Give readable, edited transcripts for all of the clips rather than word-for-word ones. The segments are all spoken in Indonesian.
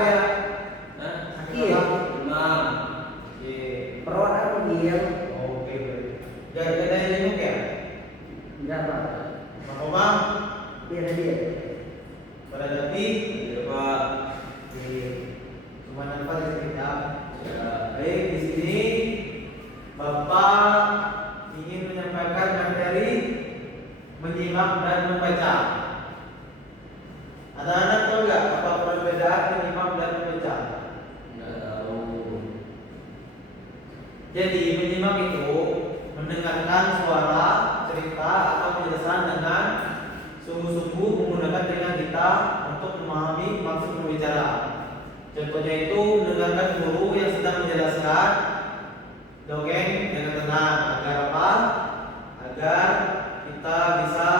ya. Iya. Imam. Perawat apa dia? Oke. Jadi ada yang nyuk ya? Enggak Pak. Makomam. Dia dia. Pada tapi Pak di rumah nampak di sini ya. Baik, di sini Bapak ingin menyampaikan materi menyimak dan membaca. Anak-anak tahu nggak apa perbedaan menyimak dan membaca? Nggak tahu. Jadi menyimak itu mendengarkan suara, cerita atau penjelasan dengan sungguh-sungguh menggunakan telinga kita untuk memahami maksud pembicara. Contohnya itu mendengarkan guru yang sedang menjelaskan dongeng dengan tenang agar apa? Agar kita bisa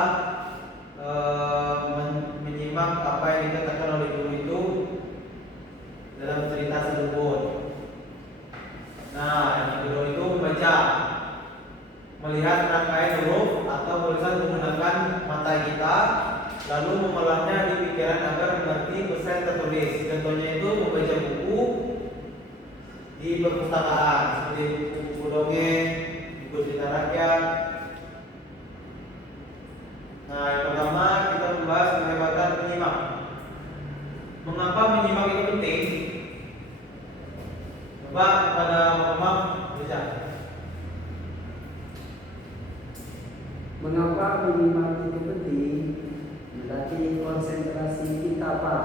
menyimak apa yang dikatakan oleh guru itu dalam cerita tersebut. Nah, yang kedua itu membaca, melihat rangkaian huruf atau tulisan menggunakan mata kita, lalu mengolahnya di pikiran agar mengerti pesan tertulis. Contohnya itu membaca buku di perpustakaan, seperti buku dongeng, buku cerita rakyat. Nah, yang pertama kita membahas penghebatan menyimak. Mengapa menyimak itu penting? Coba kepada Bapak baca. Mengapa menyimak itu penting? Melatih konsentrasi kita Pak.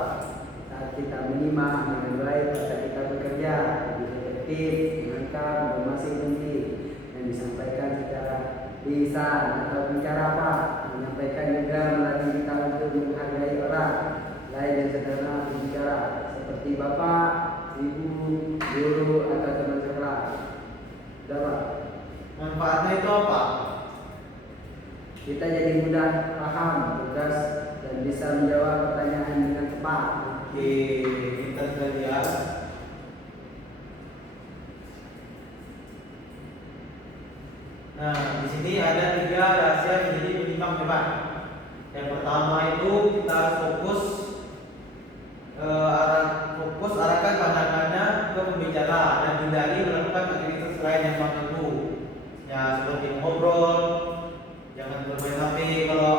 Saat kita menyimak dengan baik saat kita bekerja, lebih efektif, menangkap informasi penting yang disampaikan secara lisan atau bicara Pak. Menyampaikan juga melatih kita untuk menghargai orang lain yang sedang berbicara, seperti Bapak, Ibu, guru atau teman sekelas. Sudah Pak. Manfaatnya itu apa? Kita jadi mudah paham tugas dan bisa menjawab pertanyaan dengan tepat. Oke, kita sudah lihat. Nah, di sini ada 3 rahasia menjadi penyimak hebat. Yang pertama itu kita harus arahkan pandangannya ke pembicara dan hindari melakukan aktivitas lain yang mengganggu. Ya, seperti ngobrol, jangan bermain HP kalau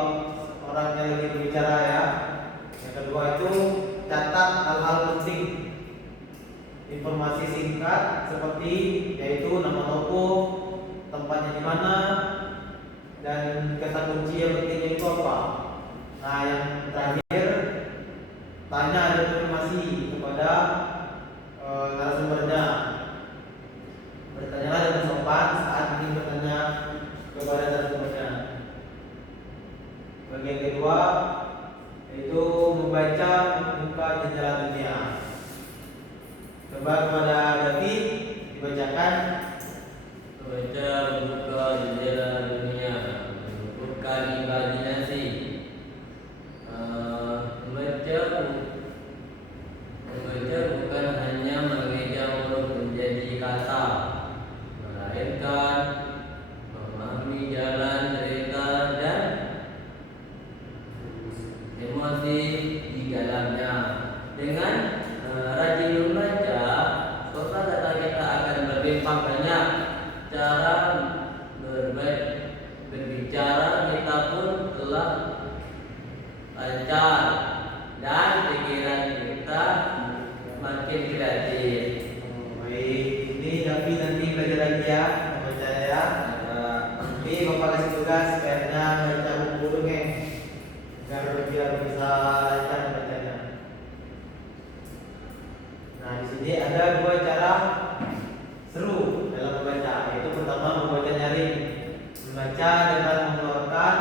orangnya lagi berbicara ya. Yang kedua itu catat hal-hal penting, informasi singkat seperti yaitu nama toko, tempatnya di mana, dan kata kunci yang pentingnya itu apa. Nah, yang terakhir tanya ada informasi kepada narasumbernya. Bertanyalah dengan sopan saat ingin bertanya kepada narasumbernya. Bagian kedua yaitu membaca membuka jendela dunia. Coba kepada David dibacakan. Membaca membuka jendela dunia, mengumpulkan imajinasi. Membaca bukan hanya mengeja huruf menjadi kata, melainkan memahami jalan cerita dan emosi di dalamnya. Dengan rajin membaca, kata kita akan berkembang banyak. Cara berbicara kita pun telah lancar dan pikiran kita makin kreatif. Baik, ini David nanti belajar lagi ya membaca ya. Nanti Bapak kasih tugas sebenarnya baca buku dongeng biar bisa lancar bacanya. Nah, di sini ada 2 cara seru dalam membaca. Yaitu pertama membaca nyaring, membaca dengan mengeluarkan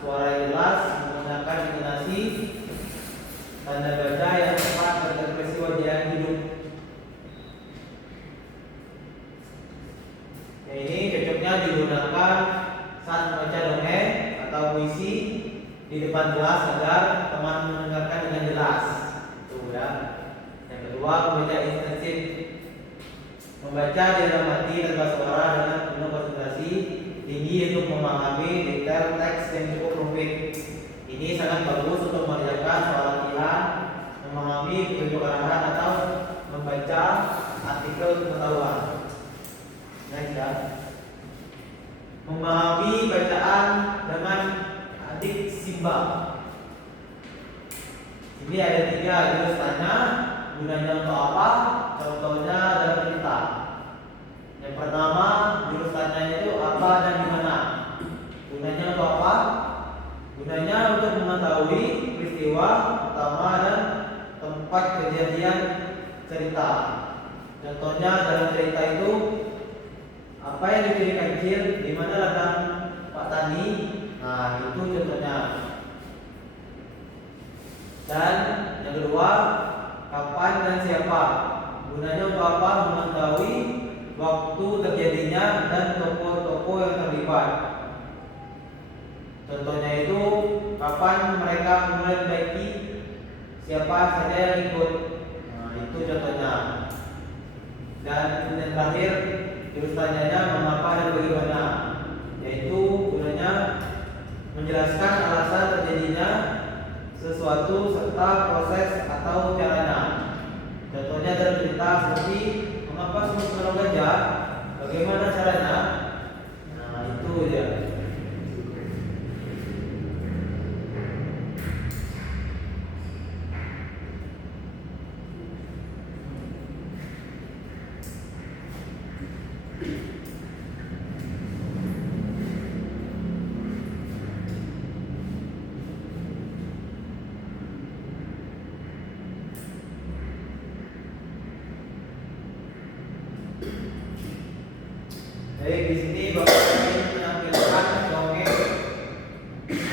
suara yang jelas, menggunakan intonasi, tanda baca yang tepat dan ekspresi wajah yang hidup. Ya, ini cocoknya digunakan saat membaca dongeng atau puisi di depan kelas agar teman mendengarkan dengan jelas. Itu ya. Yang kedua, membaca intensif. Membaca di dalam hati tanpa suara dengan penuh konsentrasi tinggi untuk memahami detail teks yang cukup rumit. Ini sangat bagus untuk mengerjakan soal latihan memahami petunjuk arahan atau membaca artikel pengetahuan. Next ya. Memahami bacaan dengan adik simbang. Ini ada 3 jurus tanya, gunanya untuk apa, contohnya dalam cerita. Yang pertama, jurus tanyanya itu apa dan di mana. Gunanya untuk apa? Gunanya untuk mengetahui peristiwa utama dan tempat kejadian cerita. Contohnya dalam cerita itu, apa yang dicuri kancil, di mana ladang Pak Tani. Nah, itu contohnya. Dan yang kedua, kapan dan siapa. Gunanya untuk apa? Mengetahui waktu terjadinya dan tokoh-tokoh yang terlibat. Contohnya itu, kapan mereka mulai membaiki, siapa saja yang ikut. Nah, itu contohnya. Dan yang terakhir, jurus tanyanya mengapa dan bagaimana, yaitu gunanya menjelaskan alasan terjadinya sesuatu serta proses atau caranya. Contohnya dalam cerita seperti mengapa semut menolong gajah, bagaimana caranya. Nah, itu ya. Baik, di sini Bapak ingin menampilkan dongeng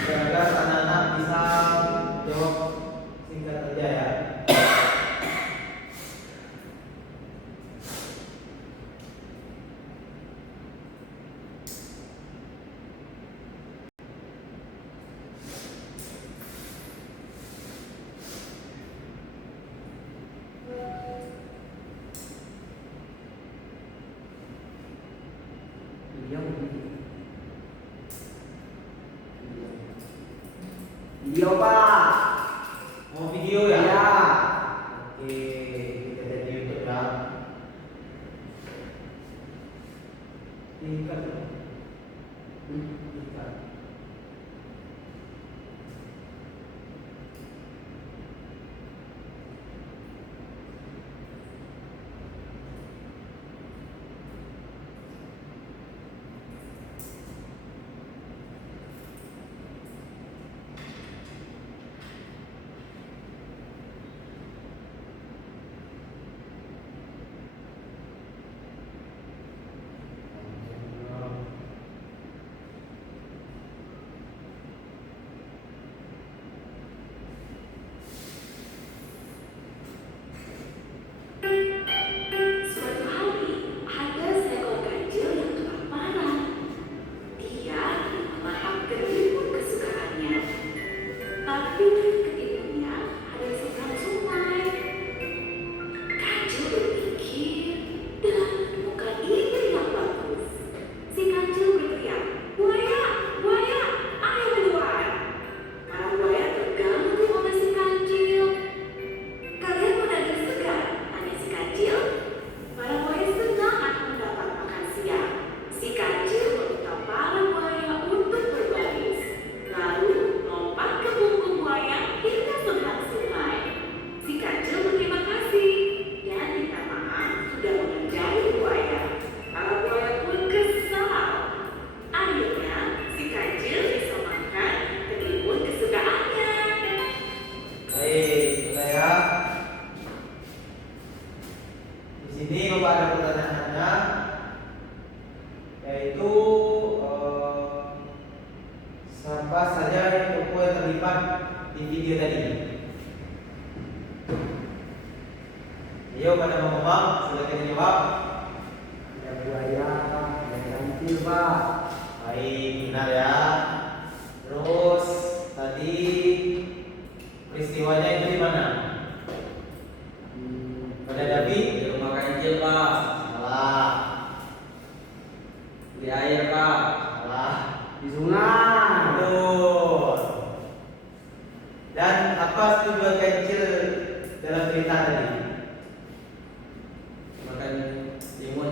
agar anak-anak bisa jawab singkat saja ya. Video Pak. Mau video ya? Ya. Oke, kita jadi YouTube ya. Tingkat. Tingkat. Suatu hari, ada seekor kancil yang kelaparan. Dia ingin melahap ketimun kesukaannya. Tapi ketimunnya ada di seberang sungai. Kancil berpikir dan menemukan ide yang bagus. Si kancil berteriak, "Buaya, buaya, ayo keluar!" Para buaya terganggu oleh si kancil. "Kalian mau daging segar?" tanya si kancil. Para buaya senang akan mendapat makan siang. Si kancil meminta para buaya untuk berbaris, lalu lompat ke punggung buaya hingga seberang sungai. Si kancil berterima kasih dan minta maaf sudah mengerjai buaya. Para buaya pun kesal. Akhirnya si kancil bisa makan ketimun kesukaannya. Baik, sudah ya. Di sini Bapak ada pertanyaannya, yaitu siapa saja tokoh yang terlibat di video tadi. Ayo pada ngomong, silakan dijawab. Ada buaya, ada kancil Pak. Baik, benar ya. Terus tadi peristiwanya itu di mana? Pada Dabi? Di rumah kancil Pak, Salah. di air Pak, Salah. Di sungai. Betul. Dan apa tujuan kancil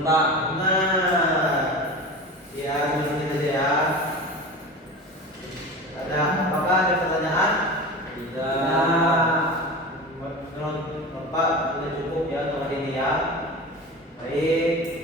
Pak. Benar. Ya, begini saja ya. Apakah ada pertanyaan? Tidak. Menurut Bapak sudah cukup ya untuk hari ini ya. Baik.